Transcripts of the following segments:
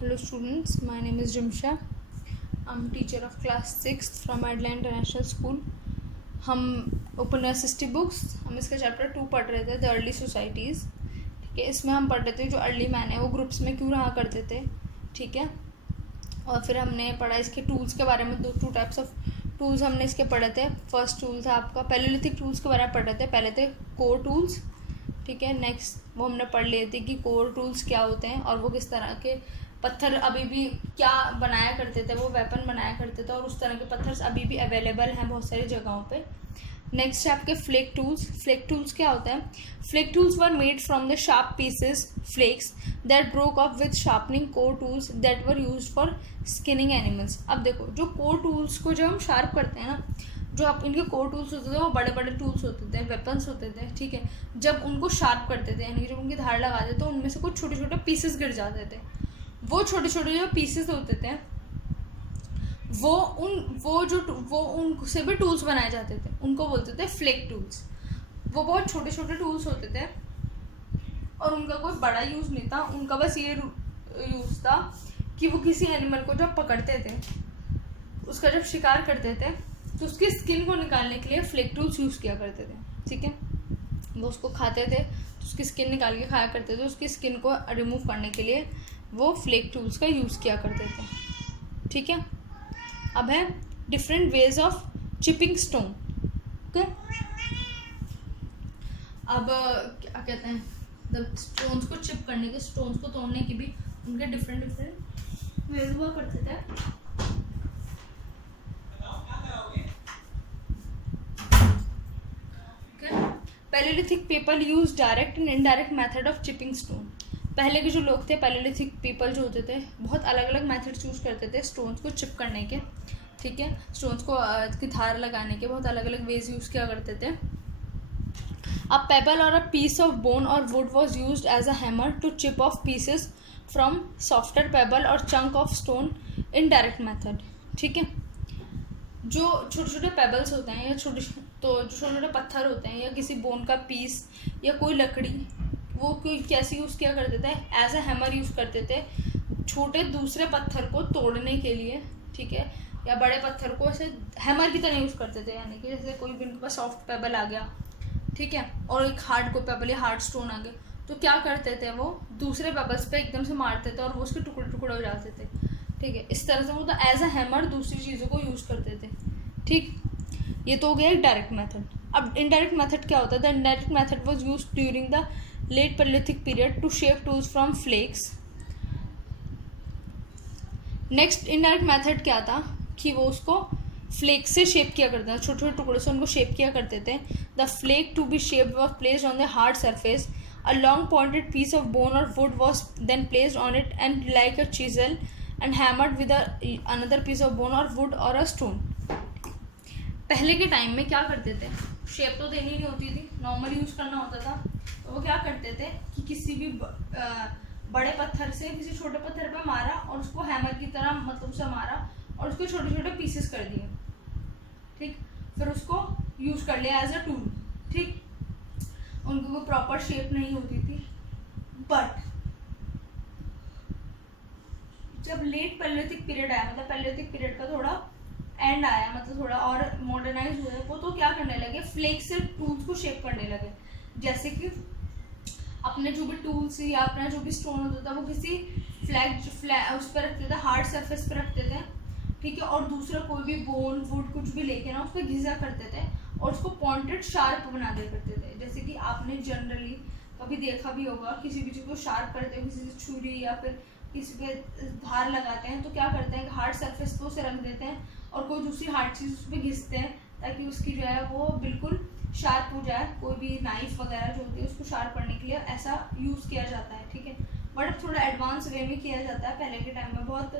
Hello students, my name is Jimsha. I'm teacher of class 6th from Adelaide International School. हम open university books हम इसका chapter 2 पढ़ रहे थे, the early societies. ठीक है, इसमें हम पढ़ रहे थे जो अर्ली मैन है वो ग्रुप्स में क्यों रहा करते थे. ठीक है, और फिर हमने पढ़ा इसके टूल्स के बारे में. टू टाइप्स ऑफ टूल्स हमने इसके पढ़े थे. फर्स्ट टूल था आपका पैलेलिथिक टूल्स के बारे में पढ़ रहे थे. पहले थे कोर टूल्स. ठीक है, नेक्स्ट वो हमने पढ़ लिए थे कि कोर टूल्स क्या होते हैं और वो किस तरह के पत्थर अभी भी क्या बनाया करते थे, वो वेपन बनाया करते थे और उस तरह के पत्थर अभी भी अवेलेबल हैं बहुत सारी जगहों पे. नेक्स्ट है आपके फ्लेक टूल्स. फ्लेक टूल्स क्या होता है? Flake tools were made from the sharp pieces flakes that broke up with sharpening core tools that were use for skinning animals. अब देखो, जो कोर टूल्स को जब हम शार्प करते हैं ना, जो आप इनके कोर टूल्स होते थे वो बड़े बड़े टूल्स होते थे, वेपन्स होते थे. ठीक है, जब उनको शार्प करते थे यानी जब उनकी धार लगाते थे तो उनमें से कुछ छोटे छोटे पीसेस गिर जाते थे. वो छोटे छोटे जो पीसेस होते थे वो उनसे भी टूल्स बनाए जाते थे. उनको बोलते थे फ्लेक टूल्स. वो बहुत छोटे छोटे टूल्स होते थे और उनका कोई बड़ा यूज़ नहीं था. उनका बस ये यूज़ था कि वो किसी एनिमल को जब पकड़ते थे, उसका जब शिकार करते थे तो उसकी स्किन को निकालने के लिए फ्लेक टूल्स यूज़ किया करते थे. ठीक है, वो उसको खाते थे तो उसकी स्किन निकाल के खाया करते थे. उसकी स्किन को रिमूव करने के लिए वो फ्लेक टूल्स का यूज़ किया करते थे. ठीक है, अब है different ways of chipping stone. Okay, अब क्या कहते हैं, द स्टोन्स को चिप करने के, स्टोन्स को तोड़ने की भी उनके डिफरेंट वेज हुआ करते थे. Palaeolithic people use direct and indirect method of chipping stone. पहले के जो लोग थे, पैलेलिथिक पीपल जो होते थे, बहुत अलग अलग मेथड्स यूज़ करते थे स्टोन्स को चिप करने के. ठीक है, स्टोन्स को की धार लगाने के बहुत अलग अलग वेज यूज़ किया करते थे. अ पेबल और अ पीस ऑफ बोन और wood was use as a hammer to chip off pieces from softer pebble और chunk of stone in direct method. ठीक है, जो छोटे छोटे पेबल्स होते हैं या जो छोटे छोटे पत्थर होते हैं या किसी बोन का पीस या कोई लकड़ी, वो कोई कैसे यूज़ किया करते थे? एज अ हैमर यूज़ करते थे छोटे दूसरे पत्थर को तोड़ने के लिए. ठीक है, या बड़े पत्थर को ऐसे हैमर की तरह यूज़ करते थे. यानी कि जैसे कोई भी उनके पास सॉफ्ट पेबल आ गया, ठीक है, और एक हार्ड कोई पेबल या हार्ड स्टोन आ गया, तो क्या करते थे, वो दूसरे पेबल्स पे एकदम से मारते थे और वो उसके टुकड़े टुकड़े हो जाते थे. ठीक है, इस तरह से वो तो एज अ हैमर दूसरी चीज़ों को यूज़ करते थे. ठीक, ये तो हो गया एक डायरेक्ट मेथड. अब इनडायरेक्ट मेथड क्या होता है? The indirect method was used during the late palaeolithic period to shape tools from flakes. Next indirect method क्या था कि वो उसको फ्लेक से शेप किया करते थे, छोटे छोटे टुकड़ों से उनको शेप किया करते थे. The flake to be shaped was placed on the hard surface. A long pointed piece of bone और wood was then placed on it and like a chisel and hammered with another piece of bone और wood और a stone. पहले के time में क्या करते थे, shape तो देनी नहीं होती थी, नॉर्मल यूज़ करना होता था. तो वो क्या करते थे कि किसी भी बड़े पत्थर से किसी छोटे पत्थर पे मारा और उसको हैमर की तरह मतलब उसे मारा और उसको छोटे छोटे पीसेस कर दिए. ठीक, फिर उसको यूज़ कर लिया एज अ टूल. ठीक, उनको कोई प्रॉपर शेप नहीं होती थी. बट जब लेट पैलेलिथिक पीरियड आया, मतलब पैलेलिथिक पीरियड का थोड़ा एंड आया, मतलब थोड़ा और मॉडर्नाइज हुए वो, तो क्या करने लगे, फ्लेक से टूल्स को शेप करने लगे. जैसे कि अपने जो भी टूल्स या अपना जो भी स्टोन होता था वो किसी फ्लैग उस पर रखते थे, हार्ड सरफेस पर रखते थे. ठीक है, और दूसरा कोई भी बोन वुड कुछ भी लेके ना उस पर घिसा करते थे और उसको पॉइंटेड शार्प बना दिया करते थे. जैसे कि आपने जनरली कभी देखा भी होगा, किसी भी चीज़ को शार्प करते हैं, किसी से छुरी या फिर किसी पे धार लगाते हैं तो क्या करते हैं, हार्ड सरफेस पे उसे रख देते हैं और कोई दूसरी हार्ड चीज़ उस पर घिसते हैं ताकि उसकी जो है वो बिल्कुल शार्प हो जाए. कोई भी नाइफ वगैरह जो होती है उसको शार्प करने के लिए ऐसा यूज़ किया जाता है. ठीक है, बट थोड़ा एडवांस वे में किया जाता है. पहले के टाइम में बहुत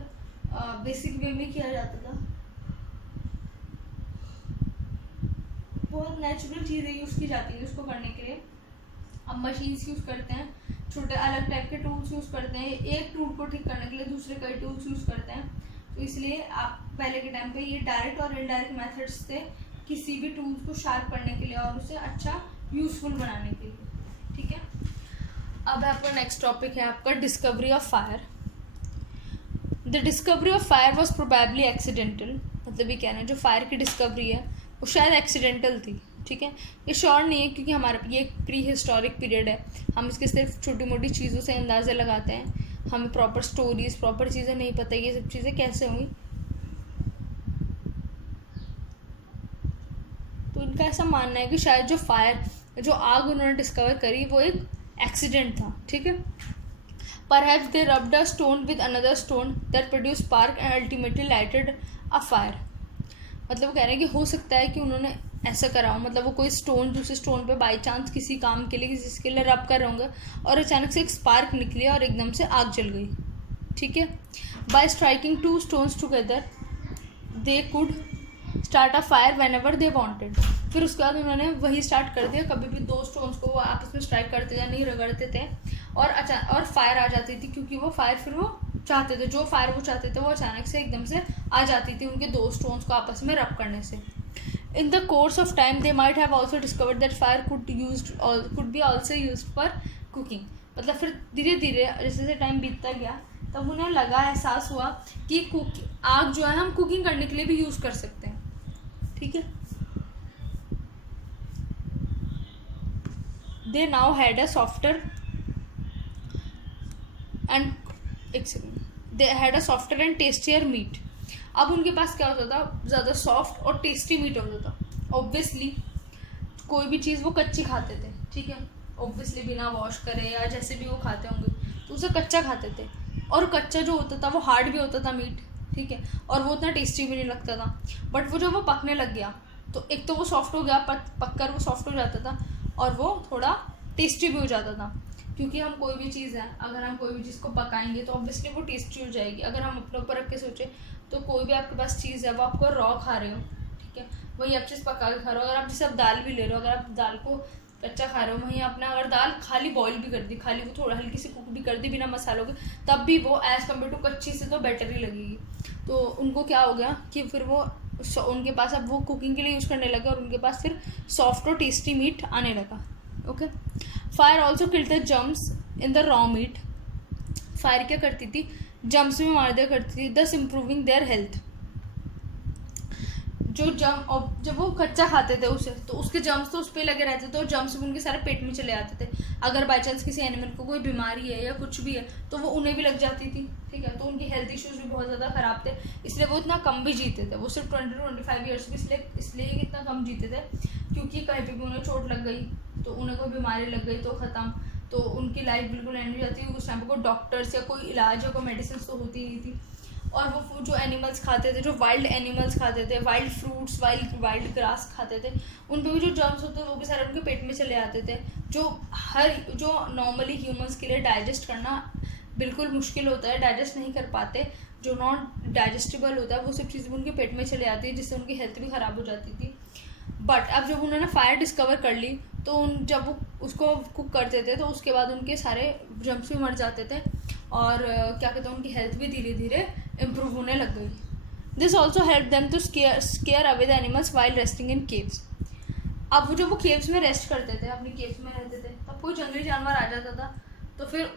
बेसिक वे में किया जाता था, बहुत नेचुरल चीज़ें यूज़ की जाती है उसको करने के लिए. अब मशीन्स यूज़ करते हैं, छोटे अलग टाइप के टूल्स यूज़ करते हैं. एक टूल को ठीक करने के लिए दूसरे कई टूल्स यूज़ करते हैं. तो इसलिए आप पहले के टाइम पे ये डायरेक्ट और इनडायरेक्ट मेथड्स थे किसी भी टूल्स को शार्प करने के लिए और उसे अच्छा यूज़फुल बनाने के लिए. ठीक है, अब आपका नेक्स्ट टॉपिक है आपका discovery of fire. The discovery of fire was probably accidental, मतलब ये कह रहे हैं जो फायर की डिस्कवरी है वो शायद एक्सीडेंटल थी, ठीक है। ये श्योर नहीं है क्योंकि हमारे ये प्री हिस्टोरिक पीरियड है, हम इसके सिर्फ छोटी मोटी चीज़ों से अंदाज़े लगाते हैं, हमें प्रॉपर स्टोरीज प्रॉपर चीज़ें नहीं पता ये सब चीज़ें कैसे हुई। तो इनका ऐसा मानना है कि शायद जो फायर, जो आग उन्होंने डिस्कवर करी वो एक एक्सीडेंट था, ठीक है। Perhaps they rubbed a stone with another stone that produced spark and ultimately lighted a fire. मतलब वो कह रहे हैं कि हो सकता है कि उन्होंने ऐसा करा हो, मतलब वो कोई स्टोन दूसरे स्टोन पे बाई चांस किसी काम के लिए किसी के लिए रब कर रहे होंगे और अचानक से एक स्पार्क निकली और एकदम से आग जल गई, ठीक है। By striking two stones together they could start a fire whenever they wanted. फिर उसके बाद उन्होंने वही स्टार्ट कर दिया, कभी भी दो स्टोन्स को वो आपस में स्ट्राइक करते या नहीं रगड़ते थे और फायर आ जाती थी, क्योंकि वो फायर फिर वो चाहते थे, जो फायर वो चाहते थे वो अचानक से एकदम से आ जाती थी उनके दो स्टोन्स को आपस में रब करने से। In the course of time they might have also discovered that fire could be also used for cooking. मतलब फिर धीरे धीरे जैसे जैसे टाइम बीतता गया तब उन्हें लगा, एहसास हुआ कि आग जो है हम कुकिंग करने के लिए भी यूज़ कर सकते हैं, ठीक है। They now had a softer and they had a softer and tastier meat. अब उनके पास क्या होता था, ज़्यादा सॉफ्ट और टेस्टी मीट होता था। ऑब्वियसली कोई भी चीज़ वो कच्ची खाते थे, ठीक है, ऑब्वियसली बिना वॉश करे या जैसे भी वो खाते होंगे तो उसे कच्चा खाते थे, और कच्चा जो होता था वो हार्ड भी होता था मीट, ठीक है, और वो उतना टेस्टी भी नहीं लगता था। बट वो जब वो पकने लग गया तो एक तो वो सॉफ्ट हो गया, पककर वो सॉफ्ट हो जाता था और वो थोड़ा टेस्टी भी हो जाता था, क्योंकि हम कोई भी चीज़ है, अगर हम कोई भी चीज़ को पकाएंगे तो ऑब्वियसली वो टेस्टी हो जाएगी। अगर हम अपने ऊपर रख के सोचें तो कोई भी आपके पास चीज़ है वो आपको रॉ खा रहे हो, ठीक है, वही आप चीज़ पका के खा रहे हो। अगर आप जैसे आप दाल भी ले रहे हो, अगर आप दाल को कच्चा खा रहे हो, वहीं आपने अगर दाल खाली बॉईल भी कर दी, खाली वो थोड़ा हल्की सी कुक भी कर दी बिना मसालों के, तब भी वो एज़ कम्पेयर टू कच्ची से तो बेटर ही लगेगी। तो उनको क्या हो गया कि फिर वो उनके पास अब वो कुकिंग के लिए यूज़ करने लगे और उनके पास फिर सॉफ्ट और टेस्टी मीट आने लगा। Okay, fire also killed the germs in the raw meat. Fire क्या करती थी, जम्स भी मार दिया करती थी, दस इम्प्रूविंग देयर हेल्थ। जो जब वो कच्चा खाते थे उसे, तो उसके जम्स तो उस पर लगे रहते थे और जम्स भी उनके सारे पेट में चले आते थे। अगर बाई चांस किसी एनिमल को कोई बीमारी है या कुछ भी है तो वो उन्हें भी लग जाती थी, ठीक है। तो उनकी हेल्थ इश्यूज भी बहुत ज़्यादा ख़राब थे, इसलिए वो इतना कम भी जीते थे। वो सिर्फ 20-25 ईयर्स भी इसलिए इतना कम जीते थे क्योंकि कहीं पर भी उन्हें चोट लग गई तो उन्हें कोई बीमारी लग गई तो ख़त्म, तो उनकी लाइफ बिल्कुल एंड हो जाती है। उस टाइम पर कोई डॉक्टर्स या कोई इलाज या कोई मेडिसिन तो होती नहीं थी। और वो जो एनिमल्स खाते थे, जो वाइल्ड एनिमल्स खाते थे, वाइल्ड फ्रूट्स, वाइल्ड ग्रास खाते थे, उन पर भी जो जर्म्स होते थे वो भी सारे उनके पेट में चले आते थे, जो नॉर्मली ह्यूमंस के लिए डाइजेस्ट करना बिल्कुल मुश्किल होता है, डाइजेस्ट नहीं कर पाते, जो नॉन डाइजेस्टिबल होता है वो सब चीज़ें उनके पेट में चले आती है, जिससे उनकी हेल्थ भी ख़राब हो जाती थी। बट अब जब उन्होंने फायर डिस्कवर कर ली तो जब वो उसको कुक करते थे तो उसके बाद उनके सारे जर्म्स भी मर जाते थे और क्या कहते हैं उनकी हेल्थ भी धीरे धीरे इम्प्रूव होने लग गई। This also help them to scare away the animals while resting in caves. अब जब वो केव्स में रेस्ट करते थे, अपनी केव्स में रहते थे, तब कोई जंगली जानवर आ जाता था तो फिर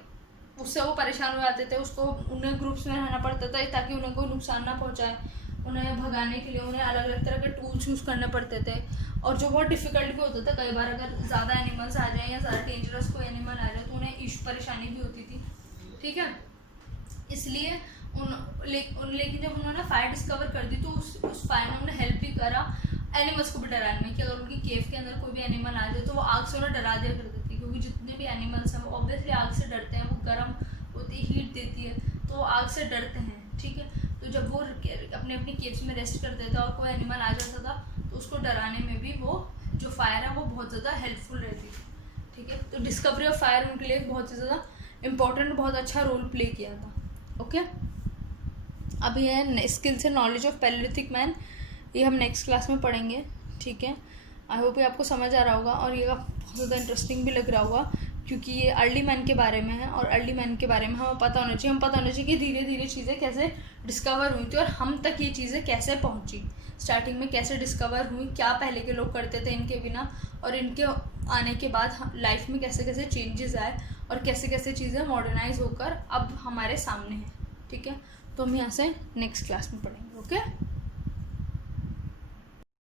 उससे वो परेशान हो जाते थे, उसको उन्हें ग्रुप्स में रहना पड़ता था ताकि उन्हें कोई नुकसान ना पहुँचाए। उन्हें भगाने के लिए उन्हें अलग अलग तरह के टूल्स यूज़ करने पड़ते थे, और जो बहुत डिफ़िकल्ट भी होता था कई बार, अगर ज़्यादा एनिमल्स आ जाए या ज़्यादा डेंजरस कोई एनिमल आ जाए तो उन्हें परेशानी भी होती थी, ठीक है। इसलिए लेकिन जब उन्होंने फायर डिस्कवर कर दी तो उस फायर में उन्हें हेल्प भी करा एनिमल्स को भी डराने में, कि अगर उनकी केव के अंदर कोई भी एनिमल आ जाए तो वो आग से उन्हें डरा दिया करती थी, क्योंकि जितने भी एनिमल्स हैं वो ऑब्वियसली आग से डरते हैं, वो गर्म होती है, हीट देती है, तो वो आग से डरते हैं, ठीक है। तो जब वो अपनी केव्स में रेस्ट करते थे और कोई एनिमल आ जाता था तो उसको डराने में भी वो जो फायर है वो बहुत ज़्यादा हेल्पफुल रहती थी, ठीक है। तो डिस्कवरी ऑफ फायर उनके लिए बहुत ही ज़्यादा इंपॉर्टेंट, बहुत अच्छा रोल प्ले किया था। ओके, अब ये है skills and knowledge of Palaeolithic man, ये हम नेक्स्ट क्लास में पढ़ेंगे, ठीक है। आई होप ये आपको समझ आ रहा होगा और ये बहुत ज़्यादा इंटरेस्टिंग भी लग रहा होगा, क्योंकि ये अर्ली मैन के बारे में है और अर्ली मैन के बारे में हमें पता होना चाहिए, कि धीरे धीरे चीज़ें कैसे डिस्कवर हुई थी और हम तक ये चीज़ें कैसे पहुंची, स्टार्टिंग में कैसे डिस्कवर हुई, क्या पहले के लोग करते थे इनके बिना, और इनके आने के बाद लाइफ में कैसे कैसे चेंजेस आए और कैसे कैसे चीज़ें मॉडर्नाइज होकर अब हमारे सामने हैं, ठीक है, तो हम यहाँ से नेक्स्ट क्लास में पढ़ेंगे। ओके।